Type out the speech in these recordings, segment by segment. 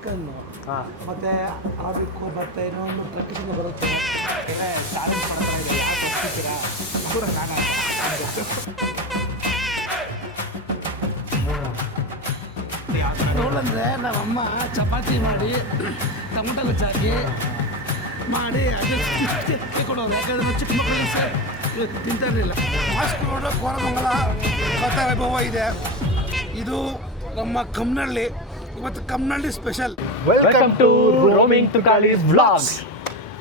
ಮೆಕ್ಸಿಕನ್ನು ಹಾಂ ಮತ್ತು ಅರಬಿಕ್ಕು ಮತ್ತು ಇನ್ನೊಂದು ಟ್ರಕ್ಕಿಂಗ್ ಬರುತ್ತೆ ಚಾಲೆಂಜ್ ಮಾಡ್ತಾ ಇದೆ ಯಾಕೆ ಹೋಗ್ತಿದ್ದೀರಾ ಕೂಡ ನಾನು ನೋಡಂದರೆ ನಮ್ಮಮ್ಮ ಚಪಾತಿ ಮಾಡಿ ಟೊಮೊಟೊ ಗೊಜ್ಜಾಕಿ ಮಾಡಿ ಅದು ಕೊಡೋದು ಯಾಕಂದರೆ ಚಿಕ್ಕ ಮಕ್ಕಳಿಗೆ ತಿಂತಾ ಇರಲಿಲ್ಲ ಮಾಸ್ಕ್ ನೋಡೋ ಕೋರಮಂಗಲ ಕಥಾ ವೈಭವ ಇದೆ. ಇದು ನಮ್ಮ ಕಮ್ಮನಹಳ್ಳಿ. ಇವತ್ತು Kammanahalli special. Welcome to roaming Tukalis vlogs.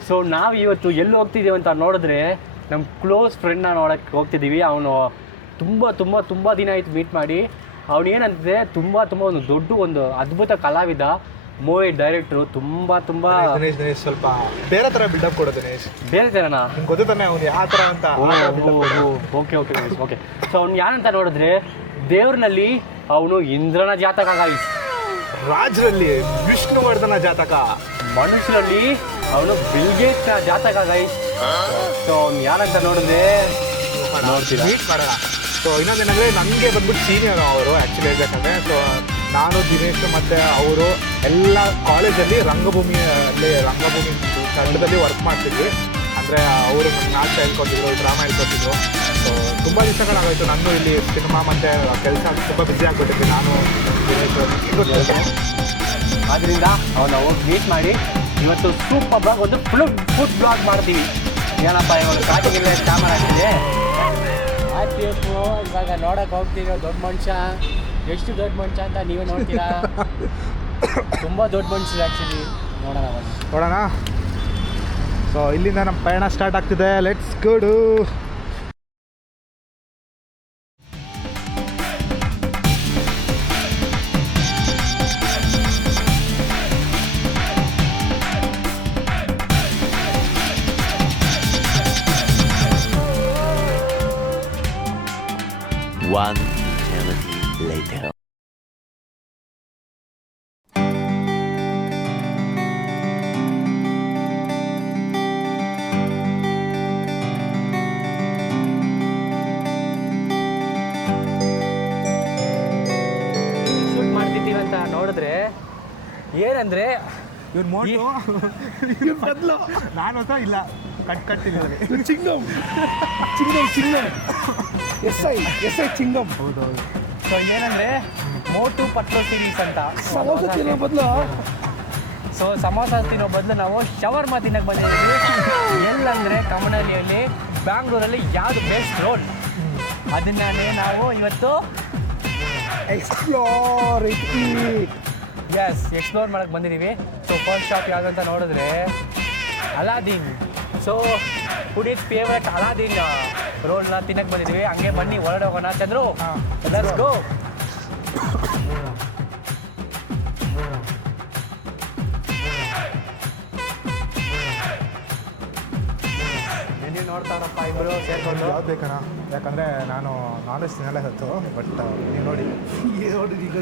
So ನಾವು ಇವತ್ತು ಎಲ್ಲಿ ಹೋಗ್ತಿದ್ದೀವಿ ಅಂತ ನೋಡಿದ್ರೆ ನಮ್ಮ ಕ್ಲೋಸ್ ಫ್ರೆಂಡ್ನ ನೋಡೋಕ್ಕೆ ಹೋಗ್ತಿದ್ದೀವಿ. ಅವನು ತುಂಬ ದಿನ ಆಯಿತು ಮೀಟ್ ಮಾಡಿ. ಅವನೇನಂದರೆ ತುಂಬ ಒಂದು ಅದ್ಭುತ ಕಲಾವಿದ, ಮೂವಿ ಡೈರೆಕ್ಟ್ರು. ತುಂಬ ದಿನೇಶ್ ಸ್ವಲ್ಪ ಬೇರೆ ಥರ ಬಿಲ್ಡಪ್ ಕೊಡು ದಿನೇಶ್. ಬೇರೆ ಥರನಾ? ಗೊತ್ತು ತಾನೆ ಅವ್ನು ಯಾವ ಥರ ಅಂತ. ಓಕೆ. ಸೊ ಅವ್ನು ಯಾರಂತ ನೋಡಿದ್ರೆ ದೇವ್ರನಲ್ಲಿ ಅವನು ಇಂದ್ರನ ಜಾತಕ ಗಾಯ್ಸ್, ರಾಜರಲ್ಲಿ ವಿಷ್ಣುವರ್ಧನ ಜಾತಕ, ಮನುಷ್ಯರಲ್ಲಿ ಅವನು ಬಿಲ್ಗೇಟ್ನ ಜಾತಕ ಗಾಯ್ಸ್. ಸೊ ಅವ್ನು ಯಾರಂತ ನೋಡಿದ್ರೆ ನೋಡ್ತೀರಾ, ಮೀಟ್ ಮಾಡೋಣ. ಸೊ ಇನ್ನೊಂದೇನಂದರೆ ನನಗೆ ಬಂದ್ಬಿಟ್ಟು ಸೀನಿಯರ್ ಅವರು ಆ್ಯಕ್ಚುಲಿ ಹೇಳ್ಬೇಕಂದ್ರೆ. ಸೊ ನಾನು ದಿನೇಶ್ ಮತ್ತು ಅವರು ಎಲ್ಲ ಕಾಲೇಜಲ್ಲಿ ರಂಗಭೂಮಿ ತಂಡದಲ್ಲಿ ವರ್ಕ್ ಮಾಡ್ತಿದ್ವಿ. ಅಂದರೆ ಅವರು ನಾಟಕ ಹೇಳ್ಕೊತಿದ್ರು, ಡ್ರಾಮಾ ಹೇಳ್ಕೊತಿದ್ರು. ಸೊ ತುಂಬ ದಿವಸಗಳಾಗೋಯ್ತು. ನಾನು ಇಲ್ಲಿ ಸಿನಿಮಾ ಮತ್ತು ಕೆಲಸ ತುಂಬ ಬ್ಯುಸಿ ಆಗಿಬಿಟ್ಟಿದ್ವಿ ನಾನು ದಿನೇಶ್. ಆದ್ದರಿಂದ ಅವನ್ನ ಹೋಗಿ ಮೀಟ್ ಮಾಡಿ ಇವತ್ತು ಸೂಪರ್ ಒಂದು ಫುಡ್ ಬ್ಲಾಗ್ ಮಾಡ್ತೀವಿ. ಏನಪ್ಪ ಇವಾಗ ಸ್ಟಾರ್ಟಿಂಗ್ ಕ್ಯಾಮರಾ ಹಾಕ್ತಿದೆ ಆಯ್ತು. ಇವಾಗ ನೋಡೋಕೆ ಹೋಗ್ತೀವಿ ದೊಡ್ಡ ಮನುಷ್ಯ. ಎಷ್ಟು ದೊಡ್ಡ ಮನುಷ್ಯ ಅಂತ ನೀವೇ ನೋಡ್ತೀರಾ. ತುಂಬ ದೊಡ್ಡ ಮನುಷ್ಯರು ಆ್ಯಕ್ಚುಲಿ. ನೋಡೋಣ. ಸೊ ಇಲ್ಲಿಂದ ನಮ್ಮ ಪಯಣ ಸ್ಟಾರ್ಟ್ ಆಗ್ತಿದೆ. Let's go. One eternity later. Shoot ಮಾಡ್ತಿದ್ದೀವಿ ಅಂತ ನೋಡಿದ್ರೆ ಏನಂದರೆ ಇವ್ನು ಮೋಟು ಬದಲು ನಾನು ಸಹ ಇಲ್ಲ ಕಟ್ಟಿದ್ದೀನಿ. ಚಿಂಗಮ್ ಎಸ್ ಐ ಚಿಂಗಮ್. ಹೌದು. ಸೊ ಏನಂದರೆ ಮೋಟು ಪಟ್ರೋ ಸೀರೀಸ್ ಅಂತ ಸಮೋಸ ತಿನ್ನೋ ಬದಲು ಸೊ ಸಮೋಸ ತಿನ್ನೋ ಬದಲು ನಾವು ಶವರ್ಮ ತಿನ್ನಕ್ಕೆ ಬಂದಿದ್ದೀವಿ. ಎಲ್ಲಂದರೆ ಕಮ್ಮನಹಳ್ಳಿಯಲ್ಲಿ ಬ್ಯಾಂಗ್ಳೂರಲ್ಲಿ ಯಾವುದು ಬೆಸ್ಟ್ ರೋಡ್ ಅದನ್ನೇ ನಾವು ಇವತ್ತು ಎಕ್ಸ್ಪ್ಲೋರ್ ಮಾಡಕ್ಕೆ ಬಂದಿದ್ದೀವಿ. ಸೊ ಫಸ್ಟ್ ಶಾಪ್ ಯಾವುದಂತ ನೋಡಿದ್ರೆ ಅಲಾದೀನ್. ಸೊ ಪುಡೀತ್ ಫೇವ್ರೆಟ್ ಅಲಾದೀನ್ ರೋಲ್ನ ತಿನ್ನಕ್ಕೆ ಬಂದಿದ್ದೀವಿ. ಹಂಗೆ ಬನ್ನಿ ಹೊರಡೆ ಹೋಗೋಣ. Chandru let's go. ಮೆನ್ಯೂ ನೋಡ್ತಾರಪ್ಪ ಇಬ್ಬರು ಸೇರ್ಕೊಂಡು. ಯಾವ್ದು ಬೇಕಣ್ಣ? ಯಾಕಂದರೆ ನಾನು ನಾನ್ ವೆಜ್ ತಿನ್ನಲ್ಲ ಇವತ್ತು. ಬಟ್ ನೀವು ನೋಡಿ ಈಗ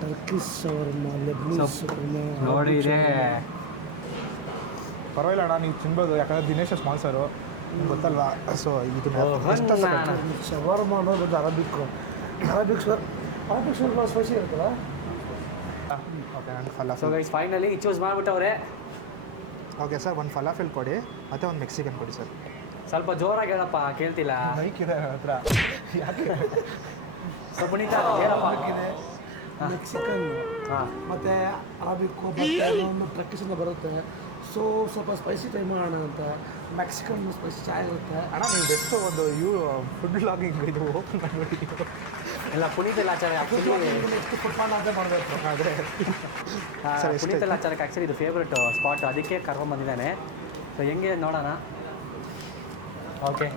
ಟರ್ಕಿಶ್ ಶವರ್ಮ, ಲೆಬನೀಸ್ ಶವರ್ಮ ನೋಡಿ ಇದೆ. ಪರವಾಗಿಲ್ಲ ಅಣ್ಣ, ನೀವು ತಿನ್ಬೋದು. ಯಾಕಂದರೆ ದಿನೇಶ ಸ್ಪಾನ್ಸರು ಗೊತ್ತಲ್ವಾ. ಸೊ ಇದು ಶವರ್ಮ ಅನ್ನೋದು ಬಂದು ಅರಬಿಕ್ ಶವರ್ಮ ಸ್ಪೈಸಿ ಇರುತ್ತಲ್ಲ. ಓಕೆ, ನಾನು so falafel. Guys finally choose ಮಾಡಿಬಿಟ್ಟವ್ರೆ. ಓಕೆ ಸರ್, ಒಂದು ಫಲಾಫೆಲ್ ಕೊಡಿ ಮತ್ತು ಒಂದು ಮೆಕ್ಸಿಕನ್ ಕೊಡಿ ಸರ್. ಸ್ವಲ್ಪ ಜೋರಾಗಿ ಹೇಳಪ್ಪ, ಕೇಳ್ತಿಲ್ಲ. ಮೈಕ್ ಇದೆ ನನ್ನ ಹತ್ರ. ಯಾಕೆ ಸ್ವಲ್ಪ ಪುನೀತ ಹೇಳಪ್ಪ. ಮೆಕ್ಸಿಕನ್ ಹಾಂ ಮತ್ತು ಅರಬಿಕ್ಕು ಮತ್ತು ಇನ್ನೊಂದು ಟ್ರಕ್ಕಿಂದ ಬರುತ್ತೆ. ಸೊ ಸ್ವಲ್ಪ ಸ್ಪೈಸಿ ಟ್ರೈ ಮಾಡೋಣ ಅಂತ. ಮೆಕ್ಸಿಕನ್ ಸ್ಪೈಸಿ ಚೆನ್ನಾಗಿರುತ್ತೆ. ಅಣ್ಣ ನೀವು ಬೆಸ್ಟ್ ಒಂದು ಫುಡ್ ಬ್ಲಾಗಿಂಗ್ ಇದು ಓಪನ್ ಮಾಡಿಬಿಟ್ಟು ಎಲ್ಲ ಪುನೀತ್ ಲಾಚಾರ ಆ್ಯಕ್ಚುಲಿ ನೆಕ್ಸ್ಟ್ ಫುಟ್ಬಾಲ್ ಅಂತ ಮಾಡಬೇಕು. ಆದರೆ ಸರ್ ಎಷ್ಟು ಪುನೀತ್ ಲಾಚಾರಕ್ಕೆ ಆ್ಯಕ್ಚುಲಿ ಇದು ಫೇವ್ರೆಟ್ ಸ್ಪಾಟ್, ಅದಕ್ಕೆ ಕರ್ಕೊಂಡ್ಬಂದಿದ್ದಾನೆ. ಸೊ ಹೆಂಗೆ ನೋಡೋಣ. ಓಕೆ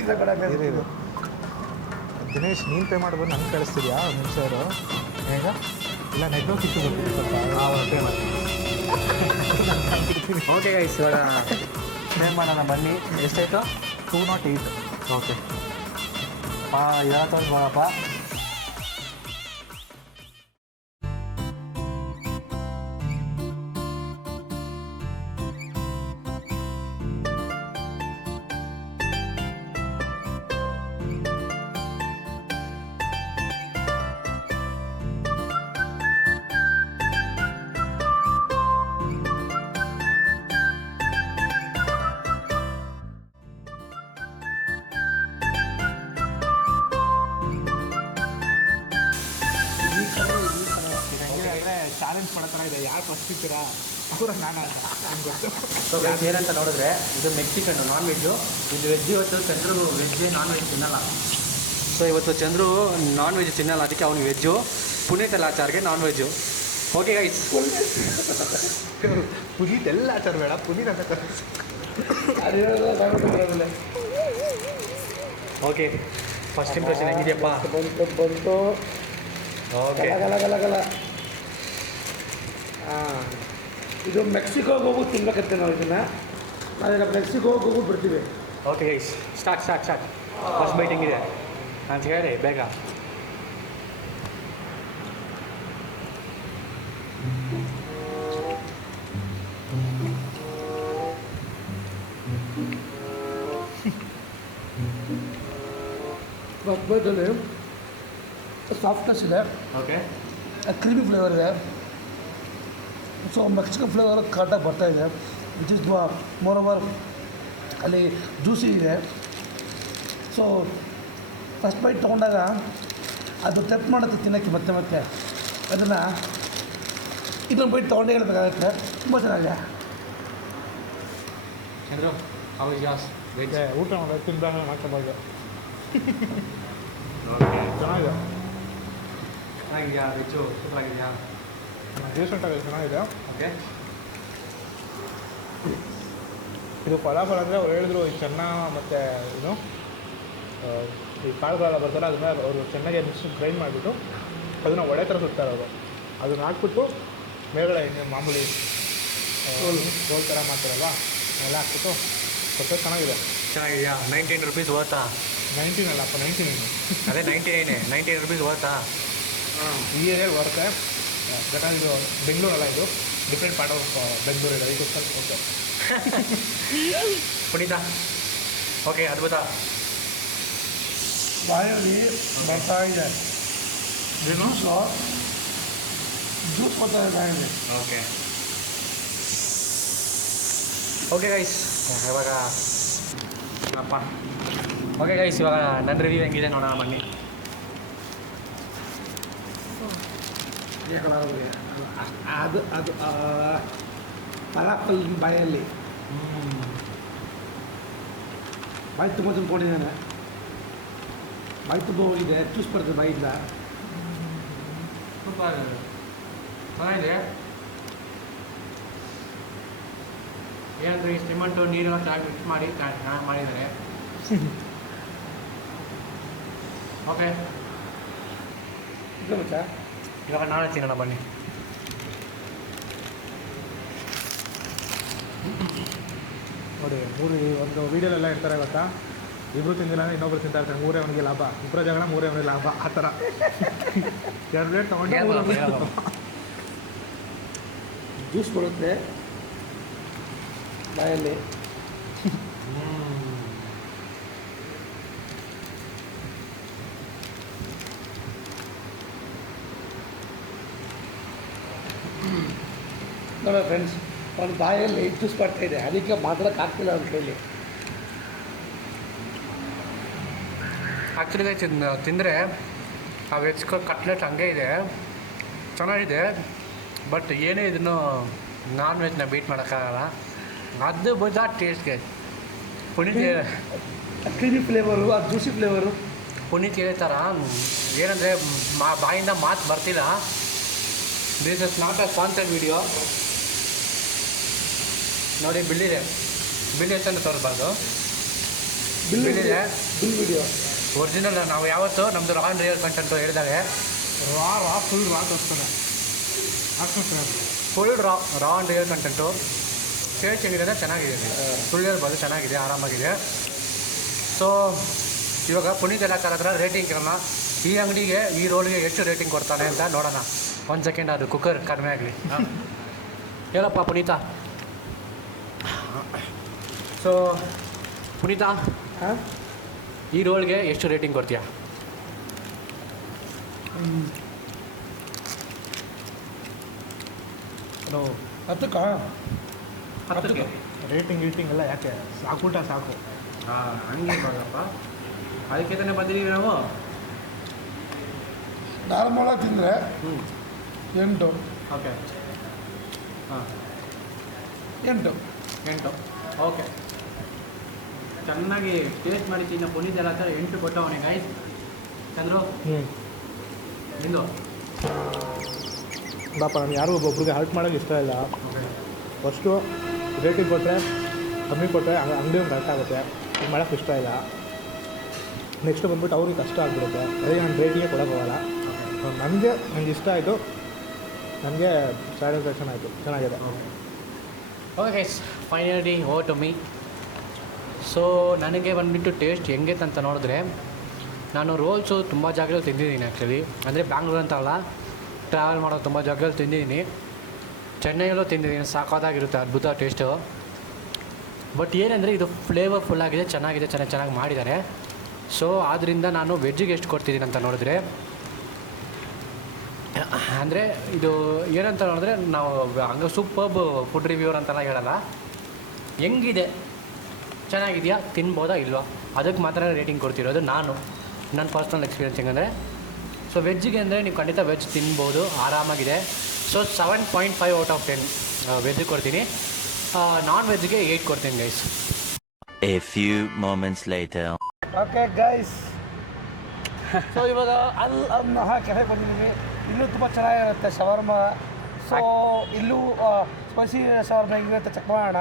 ಇದ್ರ ಕಡೆ ಇದು ದಿನೇಶ್ ನೀನು ಪೇ ಮಾಡ್ಬೋದು, ನಂಗೆ ಕಳಿಸ್ತಿದ್ಯಾ ಒಂದು ನಿಮಿಷ ಅವರು ಹೇಗ ಇಲ್ಲ ನೆಟ್ವರ್ಕ್ ಇತ್ತು ಬರ್ತೀನಿ ಸ್ವಲ್ಪ ಪೇ ಮಾಡ್ತೀನಿ. ಓಕೆ ಗೈಸ್ ಇವಾಗ ಪೇ ಮಾಡೋಣ ಬನ್ನಿ. ಎಷ್ಟಾಯಿತು? 208. ಓಕೆ ಇದೆಲ್ಲ ತೋರಿಸ್ಬೋದಪ್ಪ. ಚಾಲೆಂಜ್ ಮಾಡೋ ಥರ ಇದೆ. ಯಾರು ಫಸ್ಟ್ ಇರ್ತೀರಾ ಅವರ ನಾನು ಅಂತ ನಂಗೆ ಗೊತ್ತು. ಸೊ ಗೈಸ್ ಏನಂತ ನೋಡಿದ್ರೆ ಇದು ಮೆಕ್ಸಿಕನ್ನು ನಾನ್ ವೆಜ್ಜು. ಇದು ವೆಜ್ ಇವತ್ತು ಚಂದ್ರು ವೆಜ್ ನಾನ್ ವೆಜ್ ತಿನ್ನಲ್ಲ. ಸೊ ಇವತ್ತು ಚಂದ್ರು ನಾನ್ ವೆಜ್ ತಿನ್ನಲ್ಲ, ಅದಕ್ಕೆ ಅವ್ನಿಗೆ ವೆಜ್ಜು. ಪುನೀತ್ ಆಚಾರ್ಗೆ non veg. Okay guys. Puneeth ಎಲ್ಲ ಆಚಾರ ಬೇಡ, ಪುನೀತ್ ಅಂತ ಓಕೆ, ಫಸ್ಟ್ ಇಂಪ್ರೆಷನ್ ಹೆಂಗಿದೆಯಪ್ಪ? ಬಂತು ಓಕೆ, ಗಲ ಇದು ಮೆಕ್ಸಿಕೋಗೆ ಹೋಗಿ ತಿನ್ಬೇಕಂತೆ ನಾವು ಇದನ್ನು. ನಾವೀಗ ಮೆಕ್ಸಿಕೋಗೆ ಹೋಗಿ ಬಿಡ್ತೀವಿ. Okay guys, start. First bite ಹೆಂಗಿದೆ ಅಂತ ಹೇಳಿ ಬೇಗ. ಫಸ್ಟ್ ಬೈಟಲ್ಲಿ ಸಾಫ್ಟ್ನೆಸ್ ಇದೆ, ಓಕೆ, ಕ್ರೀಮಿ ಫ್ಲೇವರ್ ಇದೆ. ಸೊ ಮೆಕ್ಸಿಕನ್ ಫ್ಲೇವರ್ ಕರೆಕ್ಟಾಗಿ ಬರ್ತಾಯಿದೆ. ವಿಚ್ ಇಸ್ ಮೋರ್ ಓವರ್ ಅಲ್ಲಿ ಜ್ಯೂಸಿ ಇದೆ. ಸೊ ಫಸ್ಟ್ ಬೈಟ್ ತೊಗೊಂಡಾಗ ಅದು ಟೆಸ್ಟ್ ಮಾಡುತ್ತೆ ತಿನ್ನೋಕ್ಕೆ ಮತ್ತೆ ಅದನ್ನು ಇನ್ನೊಂದು ಬೈಟ್ ತೊಗೊಂಡೇ ಇರಬೇಕಾಗತ್ತೆ. ತುಂಬ ಚೆನ್ನಾಗಿದೆ. ಚಂದ್ರು ಹೌ ಇಸ್ ಯಾಸ್ ವೆಜ್? ಊಟ ಮಾಡೋದು ತಿಂದಾಗ ಮಾಡ್ಕೊಬೋದು. ಓಕೆ, ಚೆನ್ನಾಗಿದೆ, ಚೆನ್ನಾಗಿದೆಯಾ ವೆಜ್ಜು? ಸೂಪರಾಗಿದೆಯಾ? ಡೀಸೆಂಟಾಗಿ ಚೆನ್ನಾಗಿದೆ. ಓಕೆ, ಇದು ಫಲಾಫಲ ಅಂದರೆ ಅವ್ರು ಹೇಳಿದ್ರು ಈ ಚೆನ್ನ ಮತ್ತು ಏನು ಈ ಕಾಳುಗಳೆಲ್ಲ ಬರ್ತಾರೆ ಅದನ್ನ ಅವರು ಚೆನ್ನಾಗಿ ಮಿಕ್ಸ್ ಗ್ರೈಂಡ್ ಮಾಡಿಬಿಟ್ಟು ಅದನ್ನು ಒಡೆ ಥರ ಸುತ್ತಾರೆ ಅವರು. ಅದನ್ನ ಹಾಕ್ಬಿಟ್ಟು ಮೇಲ್ಗಡೆ ಹಿಂಗೆ ಮಾಮೂಲಿ ರೋಲ್ ಥರ ಮಾಡ್ತಾರಲ್ವ ಎಲ್ಲ ಹಾಕ್ಬಿಟ್ಟು ಸ್ವಲ್ಪ ಚೆನ್ನಾಗಿದೆಯಾ? 19 ರುಪೀಸ್ ವರ್ತಾ? 19 ಅಲ್ಲಪ್ಪ, 99. ಅದೇ 19 ರುಪೀಸ್ ವರ್ತಾ? ಈ ಏರಿಯಾಗೆ ಬರುತ್ತೆ. ಬೇಕಾದ್ರೆ ಇದು ಬೆಂಗಳೂರಲ್ಲ, ಇದು ಡಿಫ್ರೆಂಟ್ ಪಾರ್ಟ್ ಆಫ್ ಬೆಂಗಳೂರು ಇದೆ. ಇದು ಸ್ವಲ್ಪ ಓಕೆ. ಪುನೀತ ಓಕೆ, ಅದ್ಭುತ. ಬಾಯಲ್ಲಿ ಬರ್ತಾ ಇದೆ ಏನು ಜ್ಯೂಸ್ ಬರ್ತಾ ಇದೆ ಬಾಯಲ್ಲಿ. ಓಕೆ ಓಕೆ ಗೈಸ್, ಇವಾಗ ಅಪ್ಪ ಓಕೆ ಗೈಸ್, ಇವಾಗ ನನ್ನ ರಿವ್ಯೂ ಹೆಂಗಿದೆ ನೋಡೋಣ ಬನ್ನಿ. ಅದು ಫಲಾಫಲ್ ಬಾಯಲ್ಲಿ ಬಾಯಿ ತುಂಬ ತುಂಬಿಕೊಂಡಿದ್ದಾನೆ. ಬಾಯಿ ತುಂಬ ಹೋಗಿದೆ, ಜ್ಯೂಸ್ ಬರ್ತದೆ ಬಾಯಿಂದ. ಸೂಪರ್, ಚೆನ್ನಾಗಿದೆ. ಏನಂದರೆ ಈ ಸಿಮೆಂಟು ನೀರೆಲ್ಲ ಚೆನ್ನಾಗಿ ಮಿಕ್ಸ್ ಮಾಡಿ ಚೆನ್ನಾಗಿ ಮಾಡಿದ್ದಾರೆ. ಓಕೆ, ಇದು ಮಚ್ಚ ಇವಾಗ ನಾಳೆ ತಿನ್ನೋಣ ಬನ್ನಿ. ನೋಡಿ, ಒಂದು ವೀಡಿಯೋಲೆಲ್ಲ ಇರ್ತಾರೆ ಗೊತ್ತಾ, ಇಬ್ಬರು ತಿಂದಿಲ್ಲ ಇನ್ನೊಬ್ರು ತಿಂತಾ ಇರ್ತಾರೆ, ಮೂರೇ ಅವನಿಗೆ ಲಾಭ, ಇಬ್ಬರ ಜಗಳ ಮೂರೇ ಅವನಿಗೆ ಲಾಭ, ಆ ಥರ 2 ಪ್ಲೇಟ್ ತೊಗೊಂಡು ಜ್ಯೂಸ್ ಬರುತ್ತೆ ಬಾಯಲ್ಲಿ. ನೋಡಿ ಫ್ರೆಂಡ್ಸ್, ಅವ್ನ ಬಾಯಲ್ಲಿ ಜ್ಯೂಸ್ ಬರ್ತಾ ಇದೆ, ಅದಕ್ಕೆ ಮಾತಾಡೋಕ್ಕಾಗ್ತಿಲ್ಲ ಅವ್ನ ಕೈಲಿ. ಆ್ಯಕ್ಚುಲಿ ತಿಂದರೆ ಆ ವೆಜ್ ಕಟ್ಲೆಟ್ ಹಂಗೆ ಇದೆ, ಚೆನ್ನಾಗಿದೆ. ಬಟ್ ಏನೇ ಇದನ್ನು ನಾನ್ ವೆಜ್ನ ಬೀಟ್ ಮಾಡೋಕ್ಕಾಗಲ್ಲ. ಅದ್ಭುತ ಟೇಸ್ಟ್ಗೆ. ಪುನೀತ್ ಕ್ರೀಮಿ ಫ್ಲೇವರು, ಆ ಜ್ಯೂಸಿ ಫ್ಲೇವರು. ಪುನೀತ್ ಇದೇ ಥರ ಏನಂದರೆ ಬಾಯಿಂದ ಮಾತು ಬರ್ತಿಲ್ಲ. This is not a sponsored video. ನೋಡಿ, ಬಿಲ್ಲಿದೆ, ಬಿಲ್ ಎಷ್ಟಂತ ತೋರಿಸ್ಬಾರ್ದು. ಬಿಲ್ಲಿದೆ, ಬಿಲ್ ವಿಡಿಯೋ ಒರಿಜಿನಲ್. ನಾವು ಯಾವತ್ತು ನಮ್ಮದು ರಾ ಆ್ಯಂಡ್ ರಿಯಲ್ ಕಂಟೆಂಟು ಹೇಳಿದಾಗೆ ಫುಲ್ ರಾ ತೋರಿಸ್ತಾನೆ, full raw and real content. Taste ಹೆಂಗಿದೆ? ಚೆನ್ನಾಗಿದೆ, ಸುಳ್ಳು ಹೇಳ್ಬೋದು, ಚೆನ್ನಾಗಿದೆ, ಆರಾಮಾಗಿದೆ. ಸೊ ಇವಾಗ ಪುನೀತ್ ಎಲ್ಲ ಹತ್ರ ರೇಟಿಂಗ್ ಕೇಳೋಣ. ಈ ಅಂಗಡಿಗೆ, ಈ ರೋಲ್ಗೆ ಎಷ್ಟು ರೇಟಿಂಗ್ ಕೊಡ್ತಾನೆ ಅಂತ ನೋಡೋಣ. 1 ಸೆಕೆಂಡ್, ಅದು ಕುಕ್ಕರ್ ಕಡಿಮೆ ಆಗಲಿ. ಹೇಳಪ್ಪ ಪುನೀತ. ಸೊ ಪುನೀತ, ಹಾಂ, ಈ ರೋಲ್ಗೆ ಎಷ್ಟು ರೇಟಿಂಗ್ ಕೊಡ್ತೀಯಾ? ಹತ್ತಕ್ಕೆ ರೇಟಿಂಗ್ ಎಲ್ಲ ಯಾಕೆ, ಸಾಕೂಟ ಸಾಕು. ಹಾಂ, ಹಂಗೆ ಮಾಡಪ್ಪ. ಅದಕ್ಕೆ ತಾನೇ ಬಂದಿದ್ದೀವಿ ನಾವು. ನಾರ್ಮಲಾಗಿ ತಿಂದರೆ 8 ಓಕೆ ಹಾಂ 8 8 ಓಕೆ ಚೆನ್ನಾಗಿ ಟೇಸ್ಟ್ ಮಾಡಿ ತಿನ್ನೋ ಪುನೀತೆಲ್ಲ ಥರ 8 ಕೊಟ್ಟವನೇ ಗೈಸ್. ಚಂದ್ರು ನಿಂದು ಪಾಪ ನಾನು ಯಾರು ಒಬ್ಬೊಬ್ರಿಗೆ ಹರ್ಟ್ ಮಾಡೋಕ್ಕೆ ಇಷ್ಟ ಇಲ್ಲ. ಫಸ್ಟು ರೇಟಿಂಗ್ ಕೊಟ್ಟರೆ ಕಮ್ಮಿ ಕೊಟ್ಟರೆ ಅಂಗಡಿ ಕರೆಕ್ಟ್ ಆಗುತ್ತೆ, ಈಗ ಮಾಡೋಕ್ಕೆ ಇಷ್ಟ ಇಲ್ಲ. ನೆಕ್ಸ್ಟ್ ಬಂದ್ಬಿಟ್ಟು ಅವ್ರಿಗೆ ಕಷ್ಟ ಆಗಿಬಿಡುತ್ತೆ, ಅದೇ ನಾನು ರೇಟಿಗೆ ಕೊಡೋಕ್ಕೋಗಲ್ಲ. ನನಗೆ ಇಷ್ಟ ಆಯಿತು, ನನಗೆ ಸ್ಯಾಟಿಸ್ಫ್ಯಾಕ್ಷನ್ ಆಯಿತು, ಚೆನ್ನಾಗಿದೆ. Okay guys, finally over to me. So ನನಗೆ ಬಂದುಬಿಟ್ಟು ಟೇಸ್ಟ್ ಹೆಂಗೆ ಅಂತ ನೋಡಿದ್ರೆ, ನಾನು ರೋಲ್ಸು ತುಂಬ ಜಾಗದಲ್ಲಿ ತಿಂದಿದ್ದೀನಿ ಆ್ಯಕ್ಚುಲಿ. ಅಂದರೆ ಬ್ಯಾಂಗ್ಳೂರು ಅಂತ ಅಲ್ಲ, ಟ್ರಾವೆಲ್ ಮಾಡೋ ತುಂಬ ಜಾಗದಲ್ಲಿ ತಿಂದಿದ್ದೀನಿ. ಚೆನ್ನೈಯಲ್ಲೂ ತಿಂದಿದ್ದೀನಿ, ಸಾಕಾಗಿರುತ್ತೆ, ಅದ್ಭುತ ಟೇಸ್ಟು. ಬಟ್ ಏನಂದರೆ ಇದು ಫ್ಲೇವರ್ಫುಲ್ ಆಗಿದೆ, ಚೆನ್ನಾಗಿದೆ, ಚೆನ್ನಾಗಿ ಮಾಡಿದ್ದಾರೆ. ಸೊ ಆದ್ದರಿಂದ ನಾನು ವೆಜ್ಜಿಗೆ ಎಷ್ಟು ಕೊಡ್ತಿದ್ದೀನಿ ಅಂತ ನೋಡಿದ್ರೆ, ಅಂದರೆ ಇದು ಏನಂತ ನೋಡಿದ್ರೆ ನಾವು ಹಂಗೆ ಸೂಪರ್ಬ್ ಫುಡ್ ರಿವ್ಯೂವರ್ ಅಂತೆಲ್ಲ ಹೇಳಲ್ಲ, ಹೆಂಗಿದೆ ಚೆನ್ನಾಗಿದೆಯಾ ತಿನ್ಬೋದಾ ಇಲ್ವಾ ಅದಕ್ಕೆ ಮಾತ್ರ ರೇಟಿಂಗ್ ಕೊಡ್ತಿರೋದು ನಾನು, ನನ್ನ ಪರ್ಸ್ನಲ್ ಎಕ್ಸ್ಪೀರಿಯನ್ಸ್ ಹೆಂಗಂದರೆ. ಸೊ ವೆಜ್ಜಿಗೆ ಅಂದರೆ ನೀವು ಖಂಡಿತ ವೆಜ್ ತಿನ್ಬೋದು, ಆರಾಮಾಗಿದೆ. ಸೊ 7.5 ಔಟ್ ಆಫ್ 10 ವೆಜ್ಜಿಗೆ ಕೊಡ್ತೀನಿ, ನಾನ್ ವೆಜ್ಗೆ 8 ಕೊಡ್ತೀನಿ guys. A few moments later. Okay guys, so ಇವಾಗ ಕೆಫೆಗೆ ಬಂದಿದ್ದೀವಿ. ಇಲ್ಲೂ ತುಂಬ ಚೆನ್ನಾಗಿರುತ್ತೆ ಶವರ್ಮ. ಸೊ ಇಲ್ಲೂ ಸ್ಪೈಸಿ ಶವರ್ಮ ಹೆಂಗಿರುತ್ತೆ ಚೆಕ್ ಮಾಡೋಣ,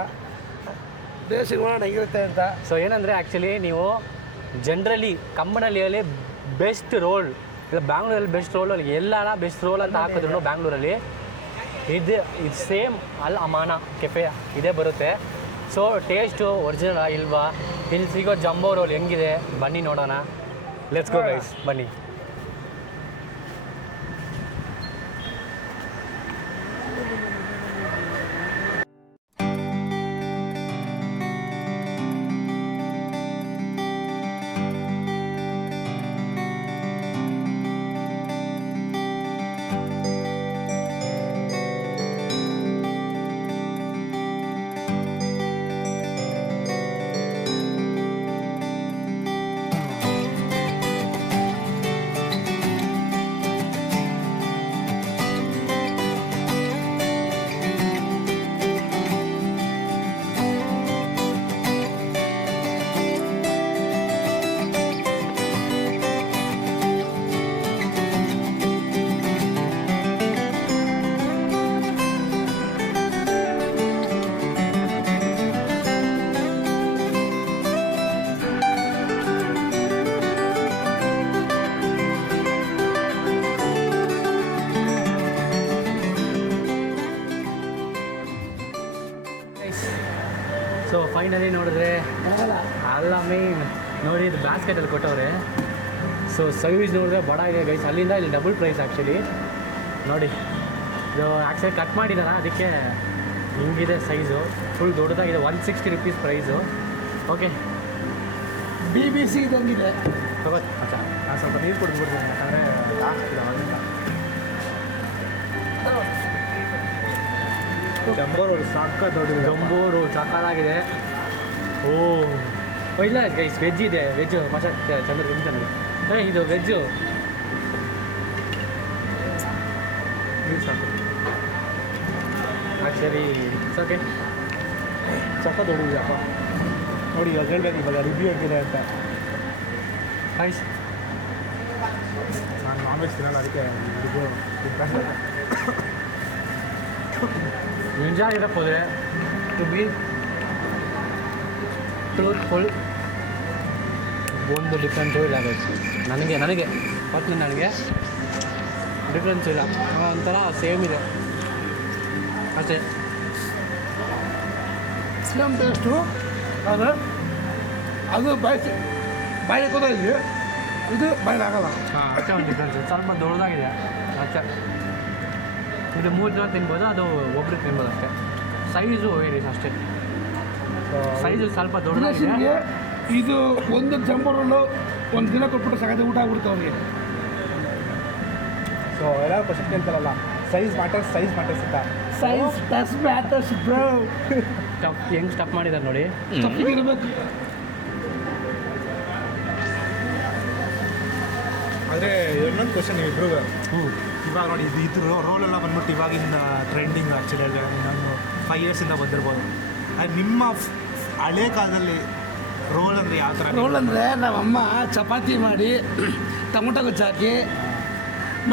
ಟೇಸ್ಟ್ ನೋಡೋಣ ಹೆಂಗಿರುತ್ತೆ ಅಂತ. ಸೊ ಏನಂದರೆ ಆ್ಯಕ್ಚುಲಿ ನೀವು ಜನರಲಿ ಕಂಬನಹಳ್ಳಿಯಲ್ಲಿ ಬೆಸ್ಟ್ ರೋಲ್ ಇಲ್ಲ ಬ್ಯಾಂಗ್ಳೂರಲ್ಲಿ ಬೆಸ್ಟ್ ರೋಲ್, ಎಲ್ಲಾರ ಬೆಸ್ಟ್ ರೋಲ್ ಅಂತ ಹಾಕಿದ್ರು ಬ್ಯಾಂಗ್ಳೂರಲ್ಲಿ ಇದು ಸೇಮ್ ಅಲ್ ಅಮಾನ ಕೆಫೆ ಇದೇ ಬರುತ್ತೆ. ಸೊ ಟೇಸ್ಟು ಒರಿಜಿನಲ್ ಇಲ್ವಾ, ಇಲ್ಲಿ ಸಿಗೋ ಜಂಬೋ ರೋಲ್ ಹೆಂಗಿದೆ ಬನ್ನಿ ನೋಡೋಣ. ಲೆಟ್ಸ್ ಗೋ ಗೈಸ್, ಬನ್ನಿ. ಸೊ ಫೈನಲಿ ನೋಡಿದ್ರೆ ಅಲ್ಲ ಮೀನ್ ನೋಡಿ, ಇದು ಬ್ಯಾಸ್ಕೆಟಲ್ಲಿ ಕೊಟ್ಟವ್ರೆ. ಸೊ ಸರ್ವಿಸ್ ನೋಡಿದ್ರೆ ಬಡ ಇದೆ ಗೈಸ್, ಅಲ್ಲಿಂದ ಇಲ್ಲಿ ಡಬಲ್ ಪ್ರೈಸ್ ಆ್ಯಕ್ಚುಲಿ. ನೋಡಿ ಇದು ಆ್ಯಕ್ಚುಲಿ ಕಟ್ ಮಾಡಿದಾರ, ಅದಕ್ಕೆ ಹಿಂಗಿದೆ ಸೈಜು, ಫುಲ್ ದೊಡ್ಡದಾಗಿದೆ. 160 rupees ಪ್ರೈಸು. Okay BBC ಇದಂಗಿದೆ. ಅಚ್ಚಾ ನಾನು ಸ್ವಲ್ಪ ನೀರು ಕುಡಿದ್ಬಿಡ್ತೀನಿ, ಯಾಕಂದರೆ ಲಾಸ್ಟ್ ಇದೆ ಅವಾಗಿಂದ. ಜಂಬೋ ರೋಲ್ ಸಾಕ ದೊಡ್ಡ ಜಂಬೋ ರೋಲ್ ಸಾಕಾಗಿದೆ. ಓ ಇಲ್ಲ ಗೈಸ್, ವೆಜ್ ಇದೆ, ವೆಜ್ಜು ಮಸಾಲೆ ಚಂದ್ರ ತಿಂತಾನೆ. ಇದು ವೆಜ್ಜು ಸಾಕು ಆ್ಯಕ್ಚುಲಿ ಓಕೆ ಸಾಕ ದೊಡ್ಡದಪ್ಪ. ನೋಡಿ ಇವಾಗ ಹೇಳ್ಬೇಕು, ಇವಾಗ ರಿವ್ಯೂ ಹೇಗಿದೆ ಅಂತ. ಗೈಸ್ ನಾನು ನಾನ್ ವೆಜ್ ತಿನ್ನಲ್ಲ, ಅದಕ್ಕೆ ರಿವ್ಯೂ ನಿಜಾಗಿರಪ್ಪ ಹೋದರೆ ಟು ಬಿ ಟ್ರೂತ್ಫುಲ್ ಒಂದು ಡಿಫ್ರೆನ್ಸು ಇಲ್ಲ ಗೈಸ್. ನನಗೆ ಮತ್ತು ನನಗೆ ಡಿಫ್ರೆನ್ಸ್ ಇಲ್ಲ, ಒಂಥರ ಸೇಮ್ ಇದೆ ಅಷ್ಟೇ. ಸೇಮ್ ಟೇಸ್ಟು, ಆದರೆ ಅದು ಬಾಯಿ ಕೂದಲಿದೆ, ಇದು ಬಾಯಿಲಾಗಲ್ಲ. ಹಾಂ ಅಷ್ಟೇ ಒಂದು ಡಿಫ್ರೆನ್ಸ್, ಸ್ವಲ್ಪ ದೊಡ್ಡದಾಗಿದೆ ಅಷ್ಟೇ. ಇದು 3 ಜನ ತಿನ್ಬೋದು, ಅದು ಒಬ್ರಿಗೆ ತಿನ್ಬೋದು ಅಷ್ಟೇ. ಸೈಜು ವೇರೀಸ್ ಅಷ್ಟೇ, ಸೈಜು ಸ್ವಲ್ಪ ದೊಡ್ಡದಾಗಿದೆ. ದಿನೇಶಿಗೆ ಇದು ಒಂದು ಜಂಬೋ ರೋಲು ಒಂದು ದಿನ ಕೊಟ್ಬಿಟ್ಟು ಸಗದಿ ಊಟ ಆಗ್ಬಿಡುತ್ತೆ ಅವ್ರಿಗೆ. ಸೊ ಎಲ್ಲರೂ ಕ್ವಶನ್ ಕೇಳ್ತಾರಲ್ಲ, ಸೈಜ್ ಮ್ಯಾಟರ್ಸ್ ಅಂತ. Size does matters bro. Stuff ಹೆಂಗೆ ಸ್ಟಫ್ ಮಾಡಿದ್ದಾರೆ ನೋಡಿ, ಸ್ಟಫಿಂಗ್ ಇರಬೇಕು. ಆದರೆ ಇನ್ನೊಂದು ಕ್ವಶನ್ ಇಬ್ಬರು, ಇವಾಗ ನೋಡಿ ಇದು ರೋಲ್ ಎಲ್ಲ ಬಂದ್ಬಿಟ್ಟು ಇವಾಗಿನ ಟ್ರೆಂಡಿಂಗ್ ಆ್ಯಕ್ಚುಲಿ ನಾನು 5 ಇಯರ್ಸಿಂದ ಬಂದಿರ್ಬೋದು. ಅದು ನಿಮ್ಮ ಹಳೆ ಕಾಲದಲ್ಲಿ ರೋಲ್ ಅಂದರೆ ಯಾವ ಥರ? ರೋಲ್ ಅಂದರೆ ನಮ್ಮಮ್ಮ ಚಪಾತಿ ಮಾಡಿ ಟೊಮೊಟೊ ಗೊಜ್ಜು ಹಾಕಿ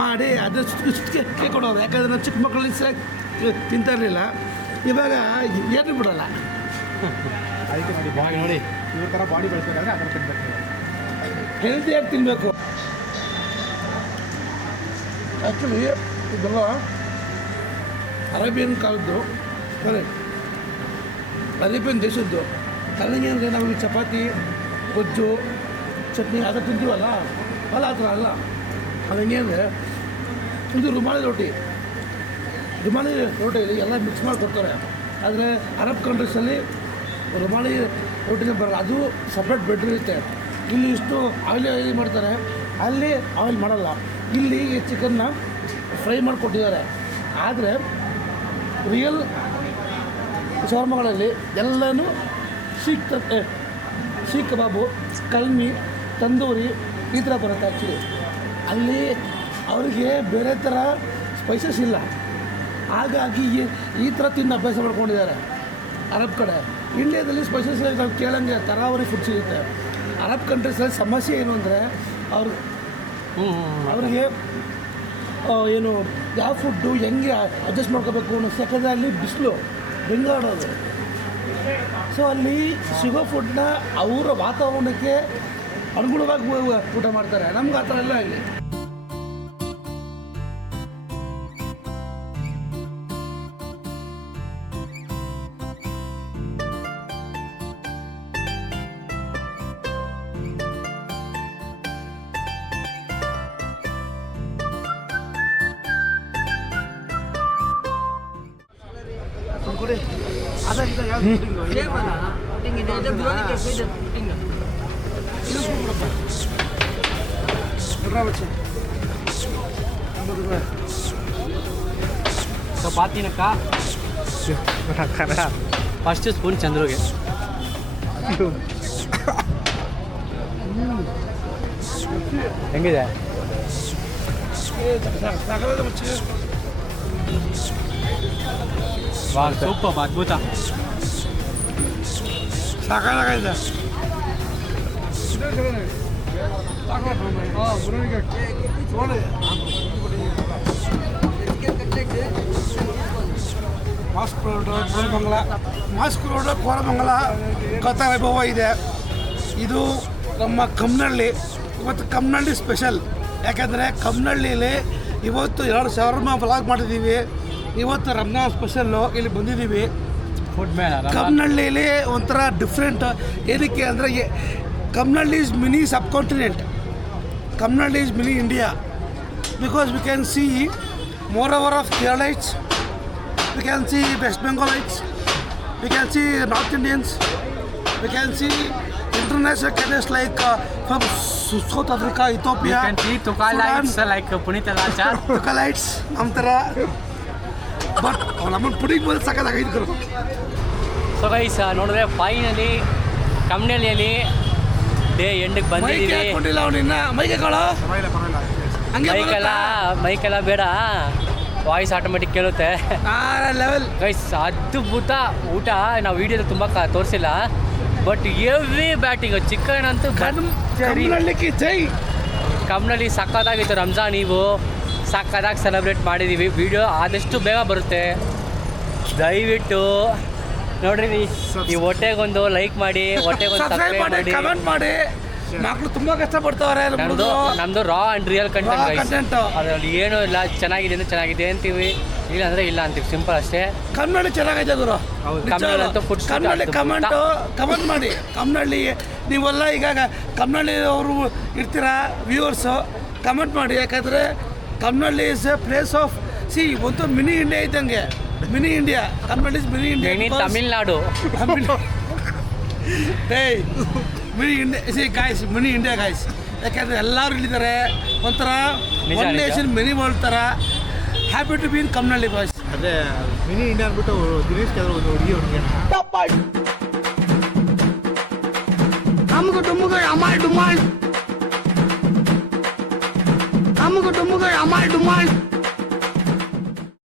ಮಾಡಿ ಅದು ಸುತ್ತಿಗೆ ಕೊಡೋರು. ಯಾಕಂದರೆ ನಾವು ಚಿಕ್ಕ ಮಕ್ಕಳಲ್ಲಿ ಸರಿಯಾಗಿ ತಿಂತಾ ಇರಲಿಲ್ಲ. ಇವಾಗ ಏನು ಬಿಡೋಲ್ಲ. ಅದಕ್ಕೆ ನೋಡಿ ಇವಾಗ ನೋಡಿ ಇವ್ರ ಥರ ಬಾಡಿ ಬೆಳೆಸ್ಬೇಕಾದ್ರೆ ಅದನ್ನು ತಿನ್ಬೇಕು. ಹೆಲ್ತಿಯಾಗಿ ತಿನ್ನಬೇಕು. ಆ್ಯಕ್ಚುಲಿ ಇದೆಲ್ಲ ಅರೇಬಿಯನ್ ಕಾಲದ್ದು, ಕರೆಕ್ಟ್, ಅರೇಬಿಯನ್ ದೇಶದ್ದು. ನನಗೆ ಅಂದರೆ ನಮಗೆ ಚಪಾತಿ ಗೊಜ್ಜು ಚಟ್ನಿ ಅದು ತಿಂತೀವಲ್ಲ, ಅಲ್ಲ ಆ ಥರ ಅಲ್ಲ. ಅದು ಹೆಂಗೆ ಅಂದರೆ ಇದು ರುಮಾಲಿ ರೋಟಿ ಎಲ್ಲ ಮಿಕ್ಸ್ ಮಾಡಿ ಕೊಡ್ತಾರೆ. ಆದರೆ ಅರಬ್ ಕಂಟ್ರೀಸಲ್ಲಿ ರುಮಾಲಿ ರೋಟಿನೇ ಬರಲ್ಲ, ಅದು ಸಪ್ರೇಟ್ ಬೆಡ್ ಇರುತ್ತೆ. ಇಲ್ಲಿ ಇಷ್ಟು ಆಯಿಲ್ ಮಾಡ್ತಾರೆ, ಅಲ್ಲಿ ಆಯಿಲ್ ಮಾಡಲ್ಲ. ಇಲ್ಲಿ ಈ ಚಿಕನ್ನ ಫ್ರೈ ಮಾಡಿಕೊಟ್ಟಿದ್ದಾರೆ. ಆದರೆ ರಿಯಲ್ ಶವರ್ಮಗಳಲ್ಲಿ ಎಲ್ಲನೂ ಶೀಖ್ ಕಬಾಬು, ಕಲ್ಮಿ, ತಂದೂರಿ ಈ ಥರ ಬರುತ್ತೆ. ಆ್ಯಕ್ಚುಲಿ ಅಲ್ಲಿ ಅವರಿಗೆ ಬೇರೆ ಥರ ಸ್ಪೈಸಸ್ ಇಲ್ಲ, ಹಾಗಾಗಿ ಈ ಥರ ತಿಂದು ಅಭ್ಯಾಸ ಮಾಡ್ಕೊಂಡಿದ್ದಾರೆ ಅರಬ್ ಕಡೆ. ಇಂಡಿಯಾದಲ್ಲಿ ಸ್ಪೈಸಸ್ ನಾವು ಕೇಳಂಗೆ ತರಾವರಿ ಫುಡ್ ಸಿಗುತ್ತೆ. ಅರಬ್ ಕಂಟ್ರೀಸಲ್ಲಿ ಸಮಸ್ಯೆ ಏನು ಅಂದರೆ ಅವ್ರಿಗೆ ಏನು ಯಾವ ಫುಡ್ಡು ಹೆಂಗೆ ಅಡ್ಜಸ್ಟ್ ಮಾಡ್ಕೋಬೇಕು ಅನ್ನೋ. ಯಾಕಂದರೆ ಅಲ್ಲಿ ಬಿಸಿಲು ಬೆಂಗಾಡೋದು. ಸೊ ಅಲ್ಲಿ ಸಿಗೋ ಫುಡ್ನ ಅವರ ವಾತಾವರಣಕ್ಕೆ ಅನುಗುಣವಾಗಿ ಊಟ ಮಾಡ್ತಾರೆ. ನಮ್ಗೆ ಆ ಥರ ಎಲ್ಲ ಇಲ್ಲಿ ಕೊಡಿ. ಅದ ಇದು ಯಾವ್ದು ಚಪಾತಿನಕ್ಕ ಫಸ್ಟ್ ಸ್ಪೂನ್ ಚಂದ್ರುಗೆ. ಹೆಂಗಿದೆ? ಸೂಪರ್, ಅದ್ಭುತ, ಸಾಕಾಗಿದೆ. ಮಾಸ್ಕ್ ರೋಡ್ ಕೋರಮಂಗಲ ಕಥಾ ವೈಭವ ಇದೆ. ಇದು ನಮ್ಮ ಕಮ್ಮನಹಳ್ಳಿ. ಇವತ್ತು ಕಮ್ಮನಹಳ್ಳಿ ಸ್ಪೆಷಲ್. ಯಾಕೆಂದರೆ ಕಮ್ಮನಹಳ್ಳಿಯಲ್ಲಿ ಇವತ್ತು 2 ಶವರ್ಮ ವ್ಲಾಗ್ ಮಾಡಿದ್ದೀವಿ. ಇವತ್ತು ರಂಜಾನ್ ಸ್ಪೆಷಲ್ಲು ಇಲ್ಲಿ ಬಂದಿದ್ದೀವಿ. ಫುಡ್ ಮೇಲೆ ಕಮ್ಮನಹಳ್ಳಿಯಲ್ಲಿ ಒಂಥರ ಡಿಫ್ರೆಂಟ್. ಏನಕ್ಕೆ ಅಂದರೆ Kammanahalli is mini subcontinent. Kammanahalli is mini India. Because we can see more over of Keralites, we can see West Bengalites, we can see North Indians, we can see international cadets like from South Africa, Ethiopia, Tukalites like Puneeth Raja Tukalites, ನಮ್ಮ ಥರ. But ನಮ್ಮನ್ನು ಪುಡಿಗೆ ಬಂದು ಸಾಕಾಗಿದ್ರು. So guys ನೋಡಿದ್ರೆ finally ಕಮ್ಮನಹಳ್ಳಿಯಲ್ಲಿ day ಎಂಡಿಗೆ mike ಬಂದಿದ್ದೀವಿ. ಹಾಕೊಂಡಿಲ್ಲ ಅವನಿನ್ನ ಮೈಗೆ ಕಾಳು ಹಂಗೆ ಮೈಕೆಲ್ಲ ಬೇಡ, ವಾಯ್ಸ್ ಆಟೋಮೆಟಿಕ್ ಕೇಳುತ್ತೆ. ಲೆವೆಲ್ ಗೈಸ್ ಅದ್ಭುತ ಊಟ. ನಾವು ವೀಡಿಯೋದಲ್ಲಿ ತುಂಬ ತೋರಿಸಿಲ್ಲ, ಬಟ್ ಎವ್ರಿ ಬ್ಯಾಟಿಂಗ್ ಚಿಕನ್ ಅಂತೂ ಕಮ್ಮನಹಳ್ಳಿಗೆ ಜೈ. ಕಮ್ಮನಹಳ್ಳಿ ಸಕ್ಕತ್ತಾಗಿತ್ತು. ರಂಜಾನ್ ನೀವು ಸಕ್ಕತ್ತಾಗಿ ಸೆಲೆಬ್ರೇಟ್ ಮಾಡಿದ್ದೀವಿ. ವಿಡಿಯೋ ಆದಷ್ಟು ಬೇಗ ಬರುತ್ತೆ, ದಯವಿಟ್ಟು ನೋಡ್ರಿ. ಈ ಹೊಟ್ಟೆಗೊಂದು ಲೈಕ್ ಮಾಡಿ, ಹೊಟ್ಟೆಗೊಂದು ಸಬ್ಸ್ಕ್ರೈಬ್ ಮಾಡಿ, ಕಮೆಂಟ್ ಮಾಡಿ. ಮಕ್ಕಳು ತುಂಬ ಕಷ್ಟಪಡ್ತವ್ರೆ. ನಮ್ಮದು ರಾ ಆ್ಯಂಡ್ ರಿಯಲ್ ಕಂಟೆಂಟ್. ಅದರಲ್ಲಿ ಏನೂ ಇಲ್ಲ, ಚೆನ್ನಾಗಿದೆ ಅಂದರೆ ಚೆನ್ನಾಗಿದೆ ಅಂತೀವಿ, ಇಲ್ಲ ಅಂದರೆ ಇಲ್ಲ ಅಂತೀವಿ, ಸಿಂಪಲ್ ಅಷ್ಟೇ. ಕಮ್ಮನಹಳ್ಳಿ ಚೆನ್ನಾಗಿದೆ ಗುರು. ಕಮ್ಮನಹಳ್ಳಿ ಅಂತೂ ಫುಡ್ ಕಮ್ಮನಹಳ್ಳಿ ಕಮೆಂಟ್ ಮಾಡಿ. ಕಮ್ಮನಹಳ್ಳಿ ನೀವೆಲ್ಲ ಈಗ ಕಮ್ಮನಹಳ್ಳಿ ಅವರು ಇರ್ತೀರಾ ವ್ಯೂವರ್ಸು, ಕಮೆಂಟ್ ಮಾಡಿ. ಯಾಕಂದರೆ Kammanahalli is a place of ಒಂದು ಮಿನಿ ಇಂಡಿಯಾ ಇದ್ದಂಗೆ. Mini India. Kammanahalli is mini India. Tamil Nadu mini India guys, mini India guys. ಯಾಕೆಂದರೆ ಎಲ್ಲರೂ ಇಲ್ಲಿದ್ದಾರೆ. ಒಂಥರ ಒನ್ ನೇಷನ್ ಮಿನಿ ವರ್ಲ್ಡ್ ಥರ. Happy to be in Kammanahalli boys. ಅದೇ ಮಿನಿ ಇಂಡಿಯಾ ಅಂದ್ಬಿಟ್ಟು ದಿನೇಶ್ ಕೆಲವರು ಒಂದು ಹುಡುಗಿ ನಮಗೂ ಡುಮ್ಮುಗಳು ಅಮಾಲ್ ಡುಮಾಲ್. ನಮಗೂ ಡುಮ್ಮುಗಳು ಅಮಾಲ್ ಡುಮಾಲ್.